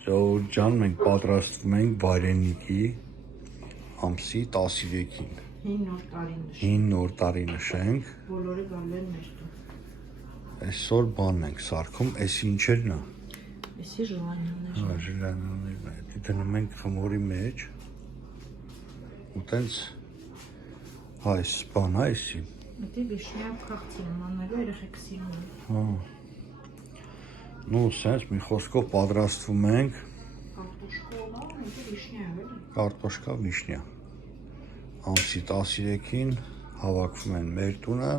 Ջան, մենք պատրաստվում ենք վայրենիքի ամսի 13-ին։ 5 նոր տարի նշենք։ Բոլորը գալու են մեր տուն։ Այսօր բանն ենք սարքում, էսի ինչերն է։ Էսի ժլանյաններ։ Ժլանյաններ դնում ենք խմորի մեջ։ Ու տենց այս բան է էսի։ Մտի վիշնյա քաղցի նմանելու երեխեք սիրում են։ Հա։ Ну, սենց մի խոսքով պատրաստվում ենք։ Կարտոշկովա, մտի վիշնյա է, էլի։ Կարտոշկա վիշնյա։ Ամսի 13-ին հավաքվում են մեր տունը,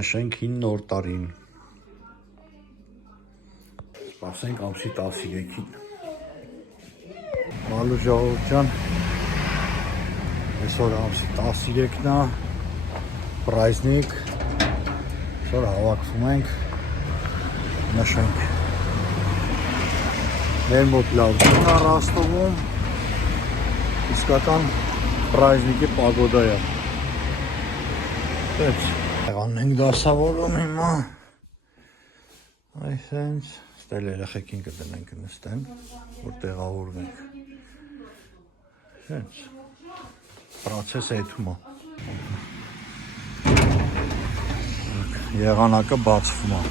նշենք 5 նոր տարին։ Սպասենք ամսի 13-ին։ Մալու ժողովուրդ ջան, այսօր ամսի 13-ն է, պրայզնիկ, այսօր հավաքվում ենք, նշենք։ Մեր մոտ լավ տուն է Ռոստովում, իսկական պրայզնիկի պագոդա է։ Տենց եղանն ենք դասավորում հիմա, այսենց, ստել երեխեքին կդնենք նստեն, որ տեղավորվենք։ Այսենց, պրոցես էթում է։ Եղանակը բացվում է։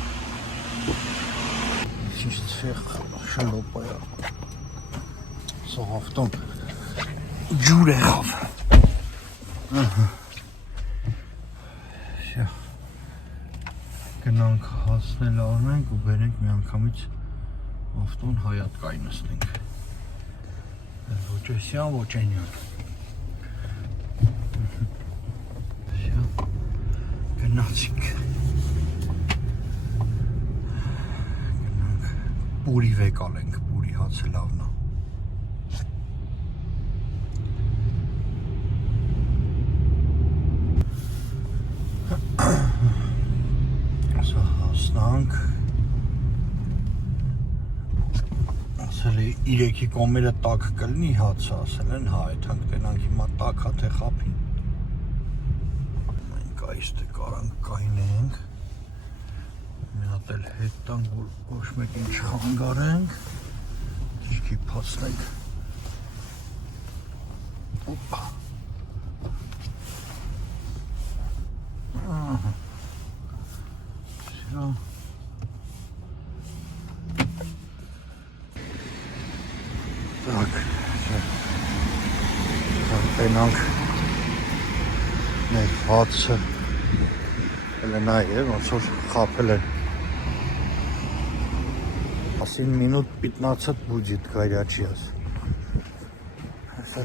Ճիշտ ցեղ շլոպա է։ Սողավտոն ջուր եղավ։ Գնանք հասնել առնենք ու բերենք մի անգամից ավտոն հայատ կայնստենք։ Ոչ էսյան, ոչ էնյան։ Գնացինք։ Գնանք պուրի վեկալ ենք, պուրի հացը լավն է։ Սա հասնանք։ Ասել է 3-ի կոմերը տաք կլնի հացը, ասել են հա, այդանք տենանք հիմա տաք հա թե խապին։ Մենք այստեղ կարանք կայնենք։ Մի հատ էլ հետ տանք, որ ոչ մեկին չխանգարենք։ Ճիշկի փացնենք։ Օպա։ Ահա։ Շա։ Так, տենանք մեր հացը էլ նա է, ոնց որ խապել են 10 минут 15 будет горячий.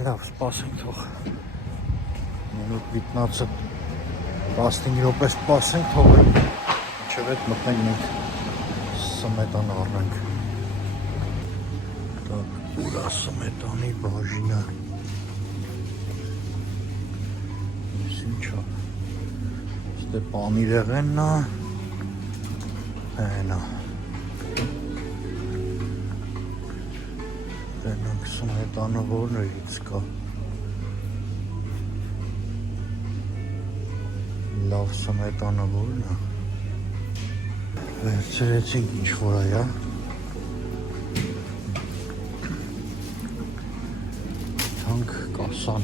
Լավ, սպասենք թող минут 15 15 րոպե սպասենք թող մինչև այդ մտնենք մենք սմետան առնենք։ Так, ուրա սմետանի բաժինը։ Ինչա։ Ստե պանիրեղենն է։ Այնա։ Դենանք սմետանը որներից կա։ Լավ սմետանը որն է։ Վերցրեցինք ինչ որ է։ Թանք կասան։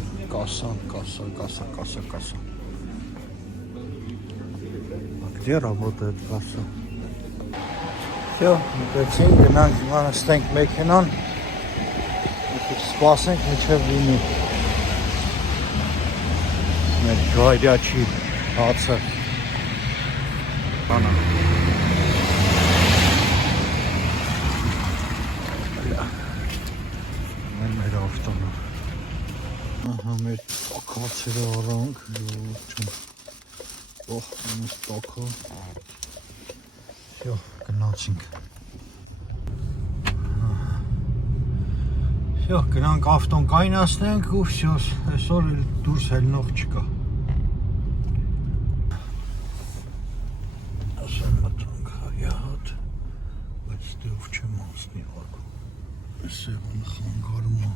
А где работает касса? Всё, մտեցինք, գնանք հիմա նստենք մեքենան։ Սպասենք մինչև լինի։ Մեր գայրячի հացը։ Անա։ Մեր ավտոնը։ Ահա մեր տակացերը առանք, ջան։ Օհ, մեր տակը։ Всё, գնացինք։ Всё, գնանք ավտոն կայնացնենք ու всё, այսօր էլ դուրս ելնող չկա։ Ասեմ մտանք հայատ, բայց ստեղ չեմ անցնի ակու։ Սեղան խանգարում է։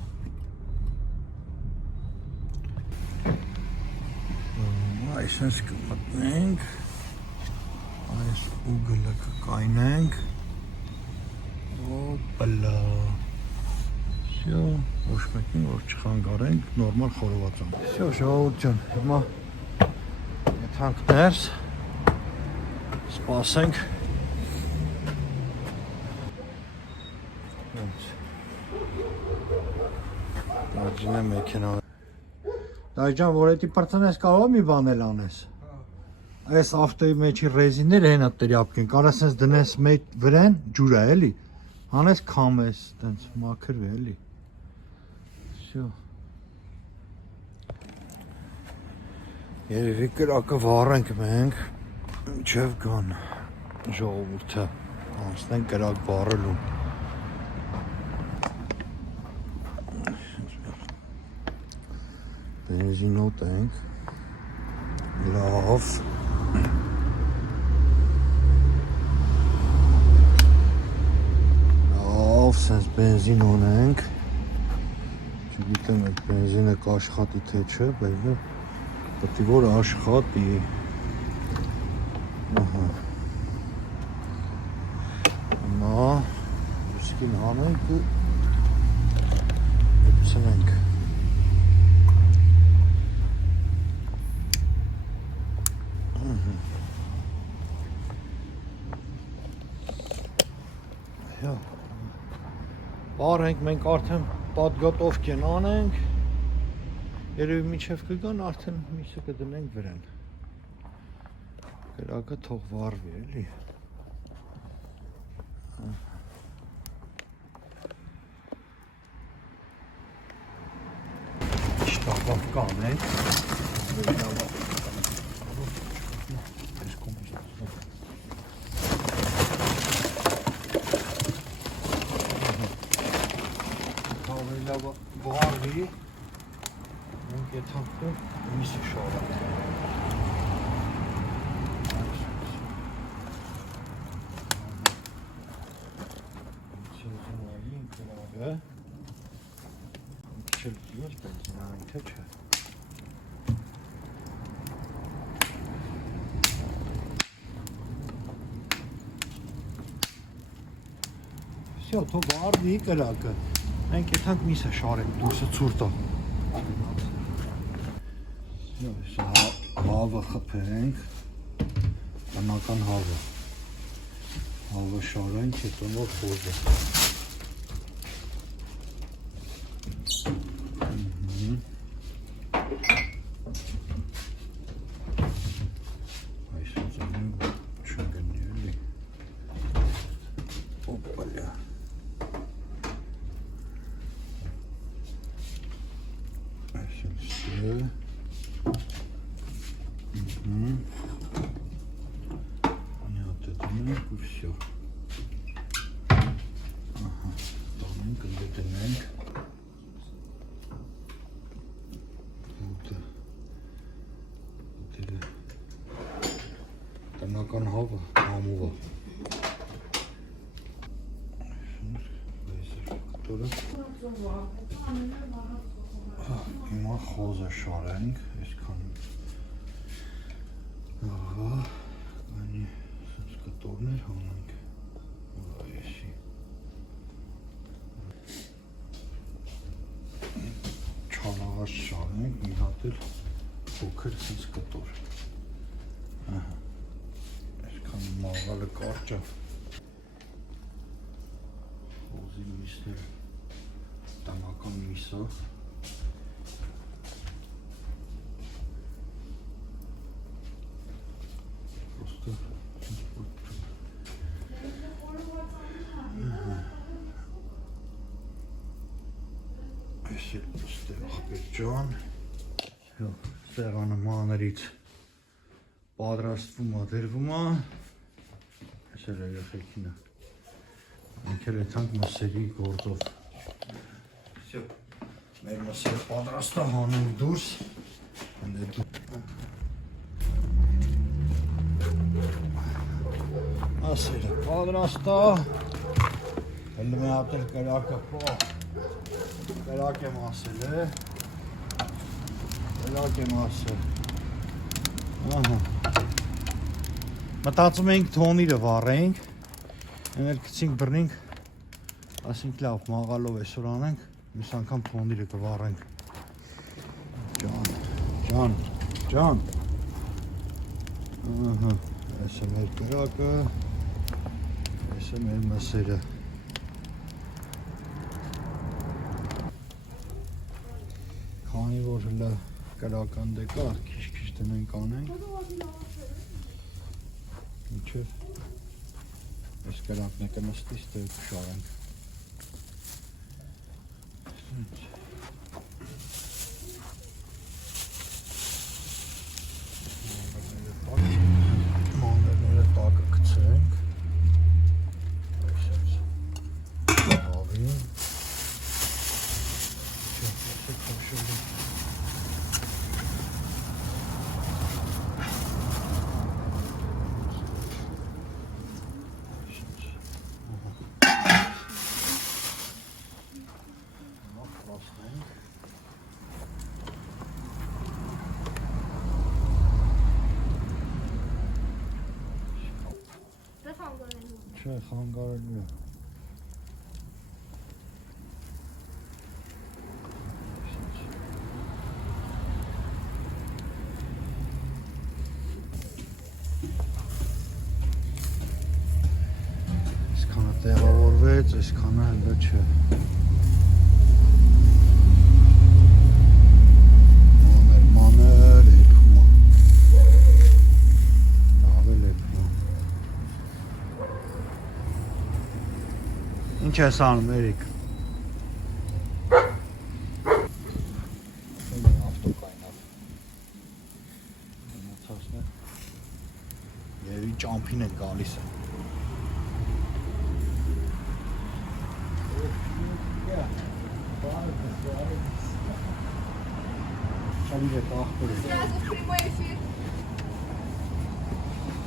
Այսպես կմտնենք, այս ուգլը կկայնենք, Օպլա։ Всё, ոչ մեկին որ չխանգարենք, նորմալ խորոված ան։ Всё, ժողովուրդ ջան, հիմա եթանք ներս, սպասենք։ Աջինը մեքենա։ Դայջան, որ էտի պրծնես կարող մի բան էլ անես։ Այս ավտոյի մեջի ռեզինները հենա տրյապք են, կարա սենց դնես մեջ վրան, ջուրա էլի, հանես քամես, տենց մաքրվի էլի։ Всё։ Երևի կրակը վառենք մենք, մինչև գան ժողովուրդը, անցնենք կրակ վառելուն։ Բենզինոտ ենք, լավ։ Լավ, սենց բենզին ունենք, չգիտեմ այդ բենզինը կաշխատի թե չէ, բայց պետք է որ աշխատի։ Ահա։ Հիմա ուսկին հանենք ու եպցնենք։ Բարենք մենք արդեն պատգոտովք են անենք, երևի միջև կգան արդեն միսը կդնենք վրան, կրակը թող վարվի էլի, շտապավ կանենք, վարվի, մենք եթանքում միսը շարակ։ Բենզինային կրակը, չել ես բենզինային թե չէ։ Всё, թող վարվի կրակը։ Մենք եթանք միսը շարենք, դուրսը ցուրտ է։ Հավը խփենք, տնական հավը։ Հավը շարենք, հետո որ խոզը։ Այսպես անում չգնի էլի։ Օպալյա։ И все. Ага, тоненько дотянем. Вот это տնական հավը համուվա։ Հիմա խոզը շարենք, այսքան ահա, կանի սենց կտորներ հանենք, այսի չանաղած շարենք, մի հատ էլ փոքր սենց կտոր, ահա, այսքան մաղալը կարճ է, խոզի միսներ, տնական միսով, ջան, սեղանը մաներից պատրաստվում է, դրվում է, այս էլ երեխեքին է, մենք էլ եթանք մսերի գործով, մեր մսերը պատրաստ է հանենք դուրս, ասերը պատրաստ է, հլը մի հատ էլ կրակը կրակ եմ ասել է, կրակ եմ ասել, ահա, մտածում էինք թոնիրը վառենք, են էլ կցինք բրնինք Ասենք լավ, մաղալով այսօր անենք, մյուս անգամ փոնդիրը կվառենք։ Ջան։ Ահա, այս է մեր կրակը, այս է մեր մսերը։ Քանի որ հլը կրական դե կա, քիչ դնենք անենք։ Ինչև այս կրակն է կնստի, ստեղ կշարենք։ Մանրները տակը գցենք։ Այսպես ավին։ Չէ, խանգարելու է։ Այսքանը տեղավորվեց, այսքանը հլը չէ։ Մանր էփում է։ Լավ էլ էփում է։ Ինչ ես անում, Էրիկ։ Ավտո կայնավ։ Երևի ճամփին են գալիս է։ Շալիվ է աղբոր է։ Сразу в прямой эфир.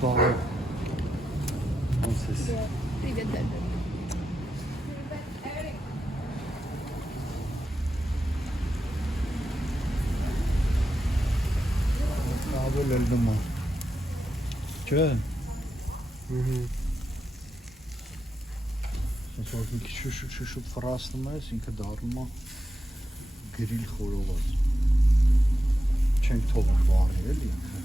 Բաղը։ Ոնց ես։ Привет, Дэдда. Ավել էլ նման։ Չէ։ Սենց որ մի քիչ շուշուp ֆրասնում ես, ինքը դառնում է գրիլ խորոված։ Չենք թողում վառի էլի ինքը։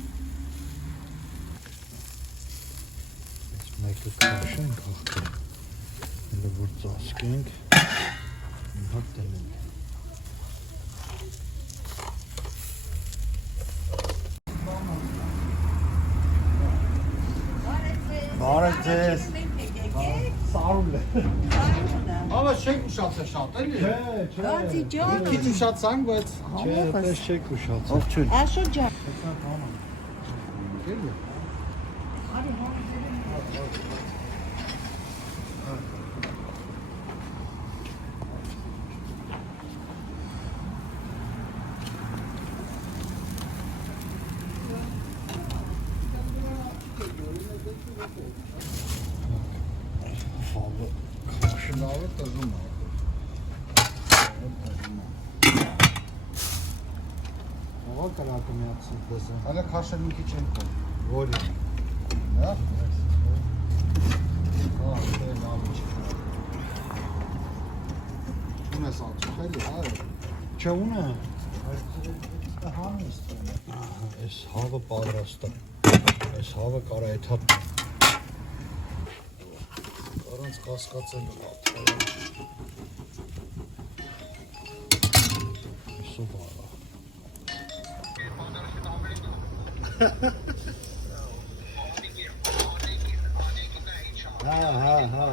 Այս մեկը կաշենք աղբը։ Հելը որ ծասկենք, մի հատ դնենք։ Բարև ձեզ։ Սարուլ է։ Ալա չեք ուշացել շատ էլի։ Չէ։ Քիչ ուշացանք, բայց Չէ, պես չեք ուշացել։ Ողջույն։ Աշո ջան։ էլի։ Ֆալը։ Շնորհը տզում է։ Ո՞վ կրակը միացել դեսը։ Հələ քաշել մի քիչ են կոն։ Որի։ Հա։ Հա, դե լավ չի։ Ունես ացուխ էլի, հա։ Չէ ունը։ Հանես։ Այս հավը պատրաստ է։ Այս հավը կարա էթա Առանց կասկածելու հատ։ սուպարա։ Հա։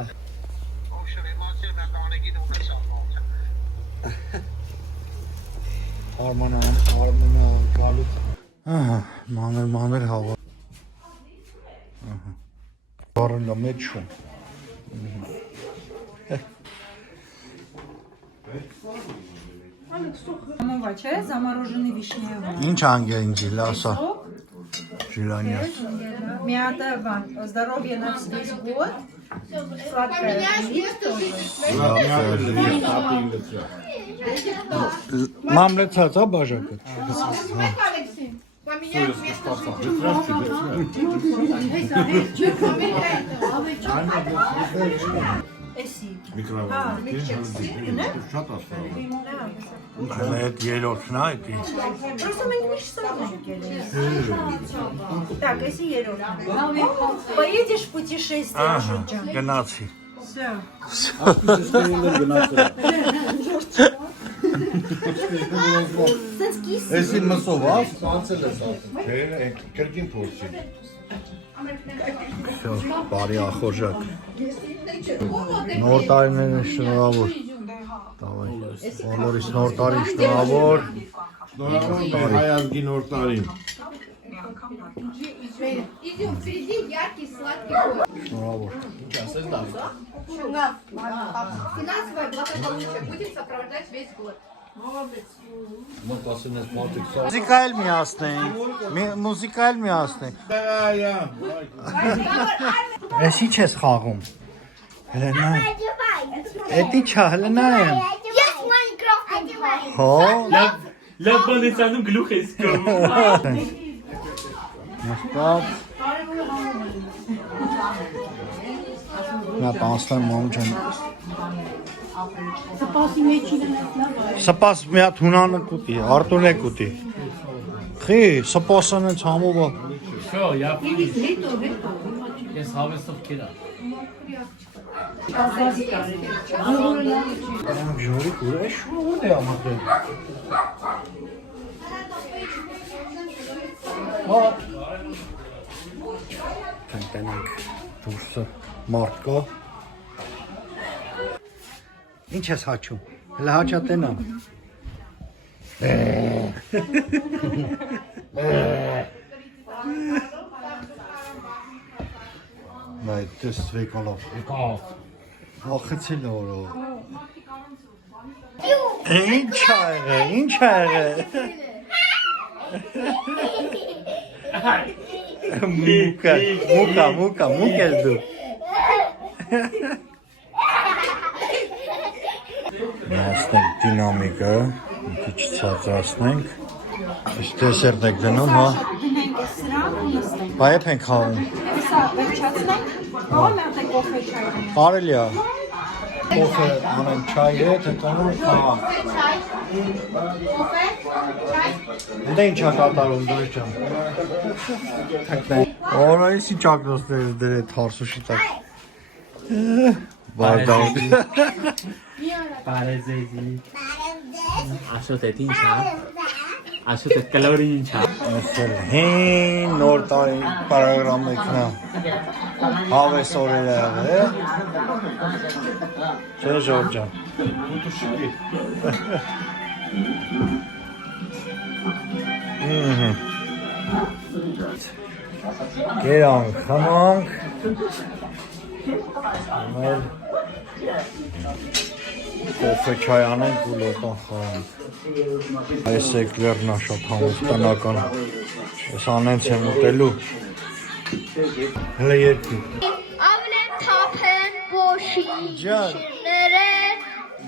Արմենան գալուց։ Ահա, մանր հավա։ Ահա։ Բարելա մեջ շուն։ Համովա չէ, замороженный вишневый. Ինչ անգեն ջիլասա։ Жилանյաս։ Мята, здоровье на весь год. Сладкая жизнь тоже. Մամլեցած է բաժակը։ Поменять место жительства. Էսի։ Միկրոֆոն։ Շատ աստղ։ Հələ այդ երրորդն է այդ։ Просто մենք միշտ սրան ենք ելել։ Так, էսի երրորդն է։ Поедешь в путешествие, Շուրջան։ Գնացի։ Всё։ Էսի մսով, հա, կանցել է սա։ Կրկին փորձի։ Всё, բարի ախորժակ։ Նոր տարիներն շնորհավոր։ Դավայ։ Բոլորիս նոր տարի շնորհավոր։ Շնորհավոր հայազգի նոր տարին։ Идем впереди, яркий, сладкий год. Շնորհավոր։ Финансовое благополучие будем сопровождать весь год. Մոտասնես մոտիկ սա։ Մուզիկա էլ միացնենք։ Մուզիկա էլ միացնենք։ Էս ի՞նչ ես խաղում։ Հելենա։ Էդի չա, Հելենա եմ։ Ես Minecraft одеваю. Հո։ Լավ բանեցանում գլուխ ես կողմ։ Մստակ։ Նա տանստան մամջան։ Սպաս մի հատ հունանը կուտի, Արտուրն է կուտի։ Խի, սպասան են ցամովը։ Շո, յապ։ Ես հավեսով կերա։ Ժորի կուրե շուտ է ամատել։ Հոպ։ Տնտենանք դուրսը մարդ կա։ Ինչ ես հաչում, հլը հաչատենա։ Նայ, տես վեկալով։ Ախեցիլ օրո։ Ինչ ա եղել, ինչ ա եղել։ Մուկա ես դու։ Նստենք դինամիկը, մի քիչ ցածրացնենք։ Իսկ դեսերտ եք դնում, հա։ Դնենք սրան ու նստենք։ Բայ եփ ենք խաղում։ Հեսա վերջացնենք։ Ո՞մ է կոֆե չայ։ Կարելի է։ Կոֆե անեն չայ հետ, հետո խաղամ։ Դե ինչ ա կատարում դու ջան։ Օրայսի ճակնոցները դրե թարսուշի տակ։ Բարդավ։ Բարեզեզի։ Աշոտ է ինչա։ Աշոտ է կալորի ինչա։ Այսօր հին նոր տարի պարոգրամ եկնա։ Հավես օրեր է եղել։ Չէ Ժորժ ջան։ Գերանք, խմանք։ Ամել կոֆե չայ անենք ու լոտան խաղանք։ Այս էկլերն է շատ համոս տնական։ Ես անենց եմ ուտելու։ Հլը երկի։ Avlen tapen boşi Can. şirlere.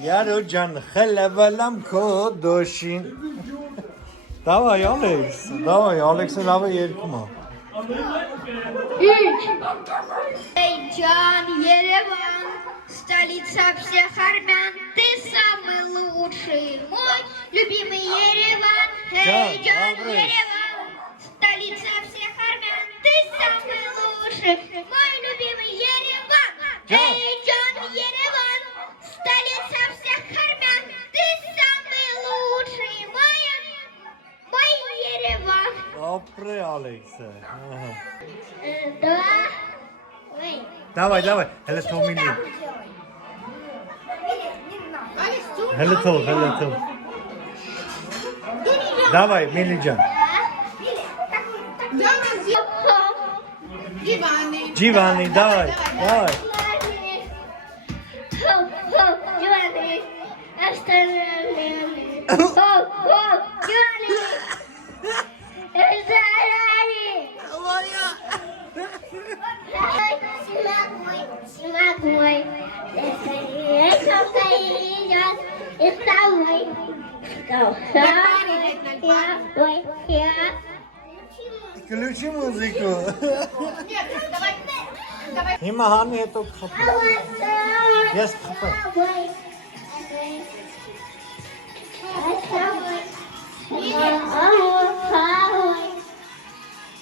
Yarı can xələvələm kodoşin. Davay Alex'in hava yerkim ha. 3. Эй, Джан, Ереван, столица всех армян, ты самый лучший, мой любимый Ереван. Эй, Джан, Ереван, столица всех армян, ты самый лучший, мой любимый Ереван. Эй, Джан, Ереван, столица всех армян, ты самый лучший, мой Ереван. Ապրե Ալեքսը։ Два. Ой. Давай, հələ թոմինի։ Հələ թող։ Давай, Միլի ջան։ Ջիվանի, давай։ Включи музыку. Нет, давай. Հիմա հանի հետո կխփեմ։ Ես կխփեմ։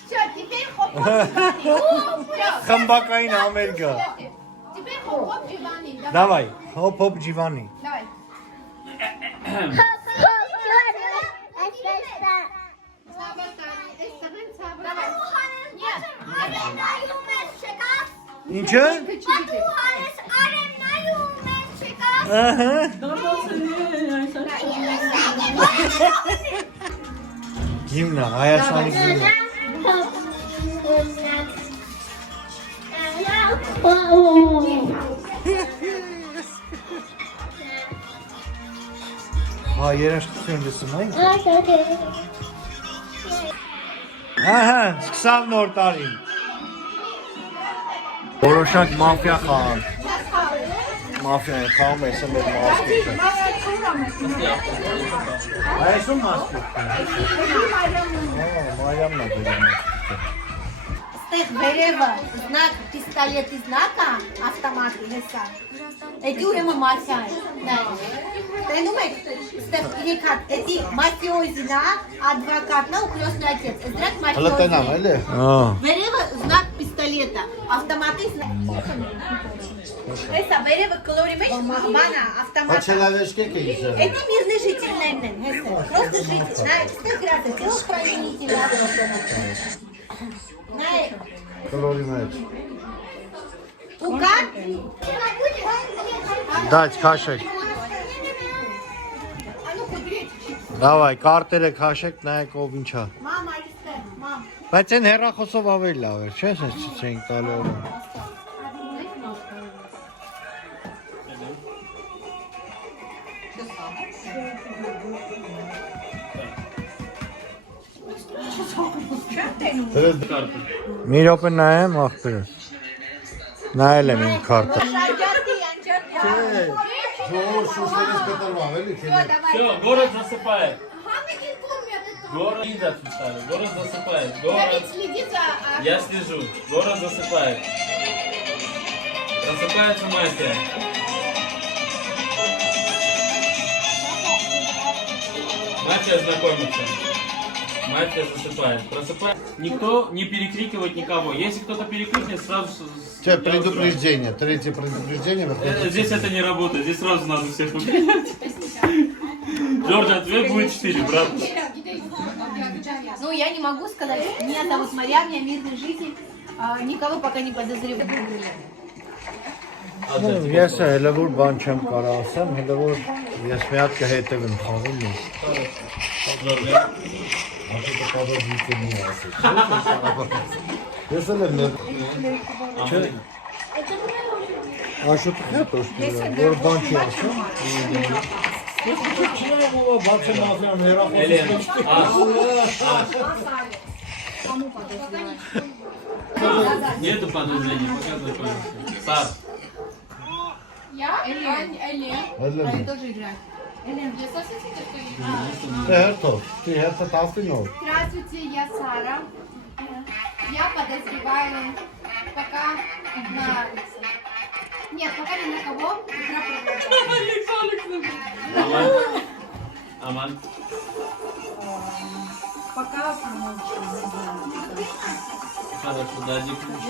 Все, теперь хоп-хоп. Խմբակային Ամերիկա։ Теперь хоп-хоп диваны. Давай, հոփ-հոփ ջիվանի։ Давай. Ինչը։ Ահա։ Գիմնա, Հայաստանի գիմնա։ Հա, երաշխություն լսում այն։ Ահա, սկսավ նոր տարին։ Որոշակ մաֆիա խաղան։ Մաֆիա է խաղում, ես եմ մեր մասկետը։ Այսում մասկետը։ Մարյամն է բերում մասկետը։ Ստեղ վերևը знак пистолеты знака автоматы հեսա։ Էդի ուրեմն մաֆիա է։ Տենում եք, ստեղ 3 հատ, էդի мафиозина, адвокатна ու крестный отец։ Эсдрак Հələ տենամ, мафиози։ էլի։ Վերևը знак пистолета, автоматы Հեսա վերևը կլորի մեջ բանա, ավտոմատ։ Հաչելավեշկեք է իզը։ Эти мирные жительные են, հեսա։ Просто жители, знаете, ստեղ գրած է, телохранитель автомат։ Կլորի մեջ։ Ուկան։ Դաց քաշեք։ Давай, կարտերը քաշեք, նայեք ով ինչա։ Մամա, իստեղ, մամ։ Բայց այն հեռախոսով ավելի լավ էր, չէ՞, sense ցույցենք տալու օրը։ Մի րոպե նայեմ ախպերս։ Նայել եմ իմ քարտը։ Ժողով շուշներից կտրվավ, էլի, քելեք։ Все, город засыпает. Город не засыпает. Город засыпает. Город. Следи за... Я слежу. Город засыпает. Просыпается мафия. Мафия знакомится. Мафия засыпает. Просыпается. Никто не перекрикивает никого. Если кто-то перекрикнет, сразу... Че, предупреждение, третье предупреждение. Здесь это не работает. Здесь сразу надо всех убивать. Джордж, ответ будет 4, брат. Ну, я не могу сказать. Меня зовут Марьям, я мирный житель. Никого пока не подозреваю. Ես հələ որ բան չեմ կարող ասեմ, հələ որ ես մի հատ կհետևեմ խաղում ես։ Աշոտը կադոզիցը մի ասես։ Ես էլ եմ Չէ։ Աշոտը հետոշտի է, որ բան չի ասում։ Ես չնայեմ ով բաց եմ ասեմ Элен, Нету подозрений, показывай пальцы. Сар. Я? Элен. Элен. Они тоже играют. Элен, я совсем что играю. Դե հերթով, դի հերթը 19։ Здравствуйте, я Сара. Я подозреваю пока на... Нет, пока ни на кого. Аман. Аман. Пока промолчу. Хорошо, дай ключ.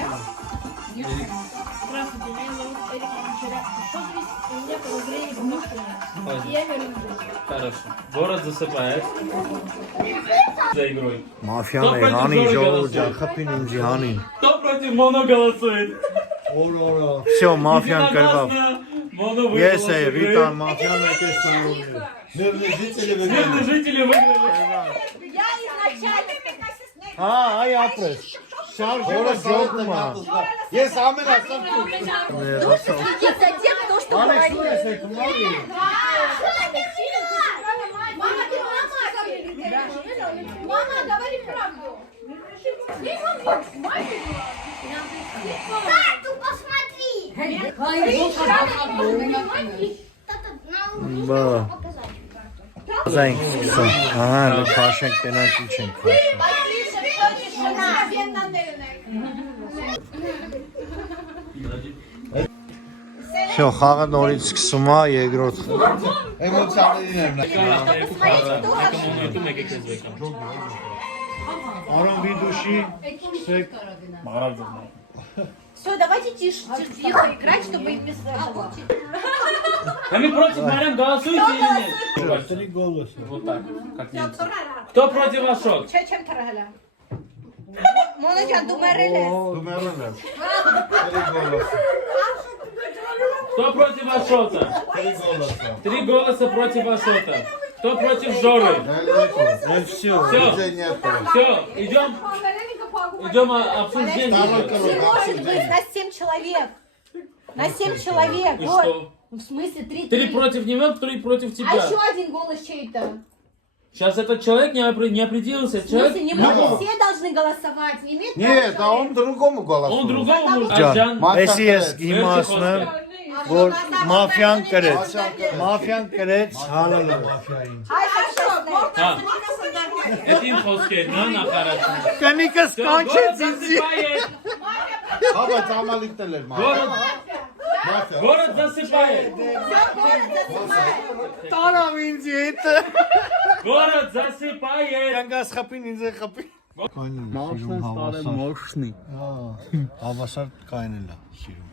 Здравствуйте, меня зовут Эрик Вчера. Что здесь? У меня подозрение в мышлении. Я верю. Хорошо. Город засыпает. За игрой. Մաֆիան է, հանի ժողովուրդ ջան, խփին ինձի հանին։ Кто против Моно голосует? Всё, մաֆիան կրվավ։ Моно Ես է, выиграл. Ռիտան, մաֆիան եկես ծնվում։ Մերնի ժիցելի Мирные жители выиграли. Я изначально Հա, այ ապրես։ Շարժը ժողում է։ Ես ամեն ասեմ դու։ следить за тем, кто что Ալեքս говорит. ու ես եք մալի։ Мама, ты мама, говори правду. Тату, посмотри! Բա։ Զենք սկսում։ Ահա, լավ քաշենք, տենակ ինչ ենք քաշում։ Откровенно, Всё, խաղը նորից սկսում է երկրորդ։ Էմոցիաներին եմ նա։ Արամ վիդուշի։ Все, давайте тише, тихо играть, чтобы без этого. Вы против Марьян голосуете или нет? Три голоса. Вот так, как немцы. Кто против Ашот? Чем тарагала? Монаджан, думарել ես։ Դու մեռել ես։ Три голоса. Кто против Ашота? Три голоса։ 3 голоса против Ашота. Кто против Жоры? Все. Все, Уже нет. все, идем обсуждение. Не может быть на 7 человек. На 7 человек. И Вот. что? В смысле 3? 3 против него, 3 против А тебя. еще один голос чей-то. Сейчас этот человек не определился. В смысле, не Человек, может, все должны голосовать. Не имеет права Нет, а человек. он другому голосует. он другому может. Ջան, Ажан, էսի ես հիմա Վերջի ասում եմ, խոսքը։ որ մաֆիան կրեց։ Մաֆիան կրեց հալալը մաֆիային։ Ай, хорошо. Ha. Этим խոսքերն նա նախարարություն։ Կնիկս կանչեց ինձի։ Հաբա ծամալիկտել էր մա։ Город засыпает. Տարավ ինձի հետ։ Город засыпает. Կանգաս խփին ինձ է խփի։ Մաշնեն ստարել մաշնի։ Հավասար կայնել է սիրում։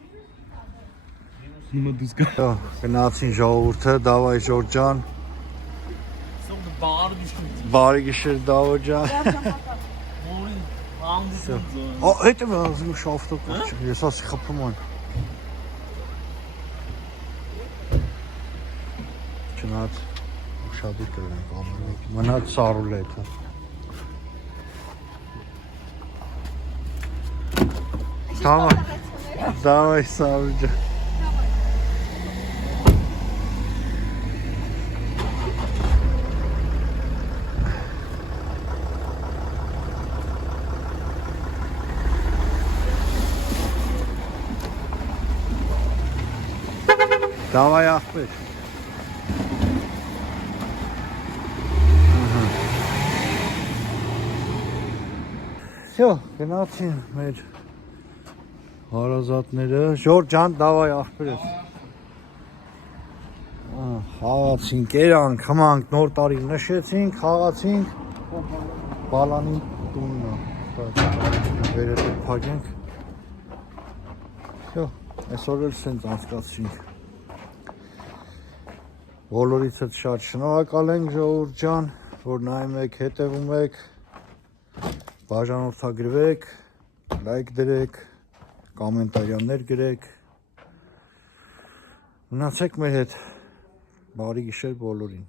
Հիմա դուս գա։ Գնացին ժողովուրդը, դավայ Ժորջան։ Բարի գիշեր Դավոյ ջան։ Հետո մենք շաֆտո կոչ։ Ես ասի խփում եմ։ Չնայած ուշադիր կրենք ամենը։ Մնաց սարուլետը։ Давай, Савджа. Давай, Ахмед. Всё, գնացին մեր հարազատները, Ժորջան, դավայ ախպերս։ Խաղացինք, երանք, հմանք, նոր տարի նշեցինք, խաղացինք, բալանի տուննա, վերետ պագենք, այսօր էլ սենց անցկացրինք, բոլորից հետ շատ շնորհակալ ենք Ժողովուրդ, որ նայում եք, հետևում եք, բաժանորդագրվեք, լայք դրեք, կոմենտարյաններ գրեք, մնացեք մեր հետ, բարի գիշեր բոլորին։